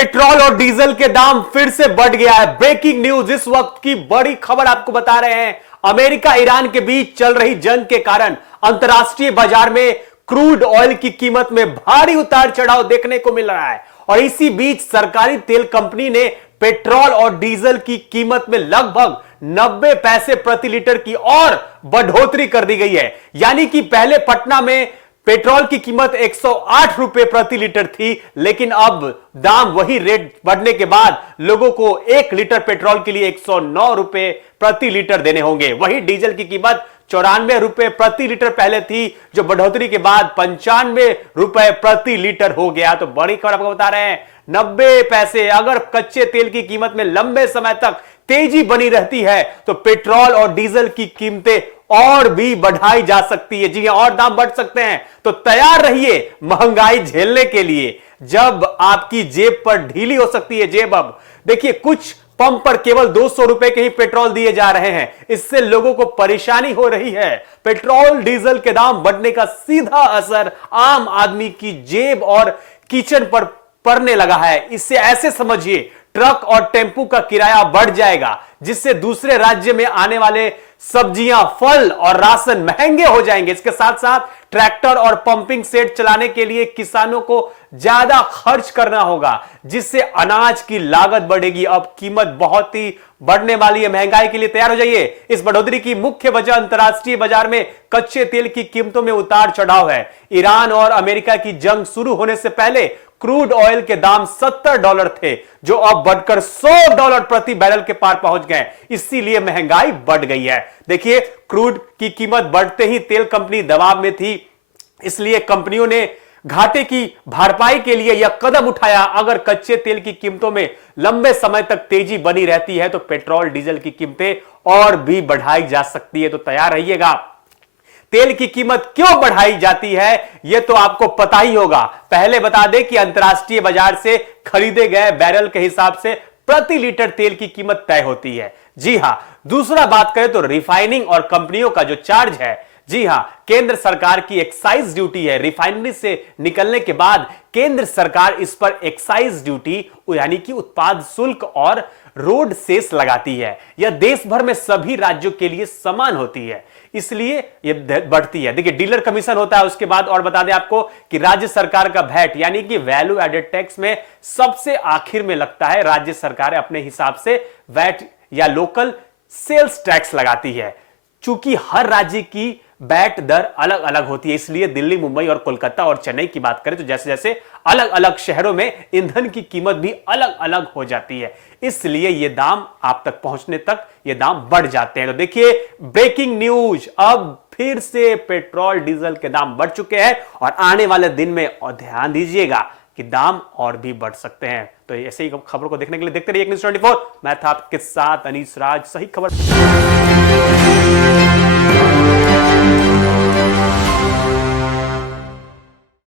Petrol और diesel के दाम फिर से बढ़ गया है। ब्रेकिंग न्यूज, इस वक्त की बड़ी खबर आपको बता रहे हैं। अमेरिका ईरान के बीच चल रही जंग के कारण अंतर्राष्ट्रीय बाजार में क्रूड ऑयल की कीमत में भारी उतार चढ़ाव देखने को मिल रहा है और इसी बीच सरकारी तेल कंपनी ने पेट्रोल और डीजल की कीमत में लगभग 90 पैसे प्रति लीटर की और बढ़ोतरी कर दी गई है। यानी कि पहले पटना में पेट्रोल की कीमत 108 रुपए प्रति लीटर थी, लेकिन अब दाम वही रेट बढ़ने के बाद लोगों को 1 लीटर पेट्रोल के लिए 109 रुपए प्रति लीटर देने होंगे। वही डीजल की कीमत 94 रुपए प्रति लीटर पहले थी, जो बढ़ोतरी के बाद 95 रुपए प्रति लीटर हो गया। तो बड़ी खबर आपको बता रहे हैं, 90 पैसे। अगर कच्चे तेल की कीमत में लंबे समय तक तेजी बनी रहती है तो पेट्रोल और डीजल की कीमतें और भी बढ़ाई जा सकती है। जी हां, और दाम बढ़ सकते हैं। तो तैयार रहिए महंगाई झेलने के लिए, जब आपकी जेब पर ढीली हो सकती है जेब। अब देखिए, कुछ पंप पर केवल 200 रुपए के ही पेट्रोल दिए जा रहे हैं। इससे लोगों को परेशानी हो रही है। पेट्रोल डीजल के दाम बढ़ने का सीधा असर आम आदमी की जेब और किचन पर पड़ने लगा है। इससे ऐसे समझिए, ट्रक और टेम्पू का किराया बढ़ जाएगा, जिससे दूसरे राज्य में आने वाले सब्जियां, फल और राशन महंगे हो जाएंगे। इसके साथ साथ ट्रैक्टर और पंपिंग सेट चलाने के लिए किसानों को ज्यादा खर्च करना होगा, जिससे अनाज की लागत बढ़ेगी। अब कीमत बहुत ही बढ़ने वाली है। महंगाई के लिए तैयार हो जाइए। इस बढ़ोतरी की मुख्य वजह अंतर्राष्ट्रीय बाजार में कच्चे तेल की कीमतों में उतार चढ़ाव है। ईरान और अमेरिका की जंग शुरू होने से पहले क्रूड ऑयल के दाम $70 थे, जो अब बढ़कर $100 प्रति बैरल के पार पहुंच गए। इसीलिए महंगाई बढ़ गई है। देखिए, क्रूड की कीमत बढ़ते ही तेल कंपनी दबाव में थी, इसलिए कंपनियों ने घाटे की भरपाई के लिए यह कदम उठाया। अगर कच्चे तेल की कीमतों में लंबे समय तक तेजी बनी रहती है तो पेट्रोल डीजल की कीमतें और भी बढ़ाई जा सकती है। तो तैयार रहिएगा। तेल की कीमत क्यों बढ़ाई जाती है यह तो आपको पता ही होगा। पहले बता दें कि अंतर्राष्ट्रीय बाजार से खरीदे गए बैरल के हिसाब से प्रति लीटर तेल की कीमत तय होती है। जी हां, दूसरा बात करें तो रिफाइनिंग और कंपनियों का जो चार्ज है, जी हां, केंद्र सरकार की एक्साइज ड्यूटी है। रिफाइनरी से निकलने के बाद केंद्र सरकार इस पर एक्साइज ड्यूटी यानी कि उत्पाद शुल्क और रोड सेस लगाती है। यह देश भर में सभी राज्यों के लिए समान होती है, इसलिए यह बढ़ती है। देखिए, डीलर कमीशन होता है। उसके बाद और बता दें आपको कि राज्य सरकार का वैट यानी कि वैल्यू एडेड टैक्स में सबसे आखिर में लगता है। राज्य सरकार अपने हिसाब से वैट या लोकल सेल्स टैक्स लगाती है। चूंकि हर राज्य की वैट दर अलग अलग होती है, इसलिए दिल्ली, मुंबई और कोलकाता और चेन्नई की बात करें तो जैसे जैसे अलग अलग शहरों में ईंधन की कीमत भी अलग अलग हो जाती है, इसलिए ये दाम आप तक पहुंचने तक ये दाम बढ़ जाते हैं। तो देखिए, ब्रेकिंग न्यूज, अब फिर से पेट्रोल डीजल के दाम बढ़ चुके हैं और आने वाले दिन में और ध्यान दीजिएगा कि दाम और भी बढ़ सकते हैं। तो ऐसे ही खबरों को देखने के लिए देखते रहिए न्यूज़ 24। मैं था आपके साथ अनीस राज। सही खबर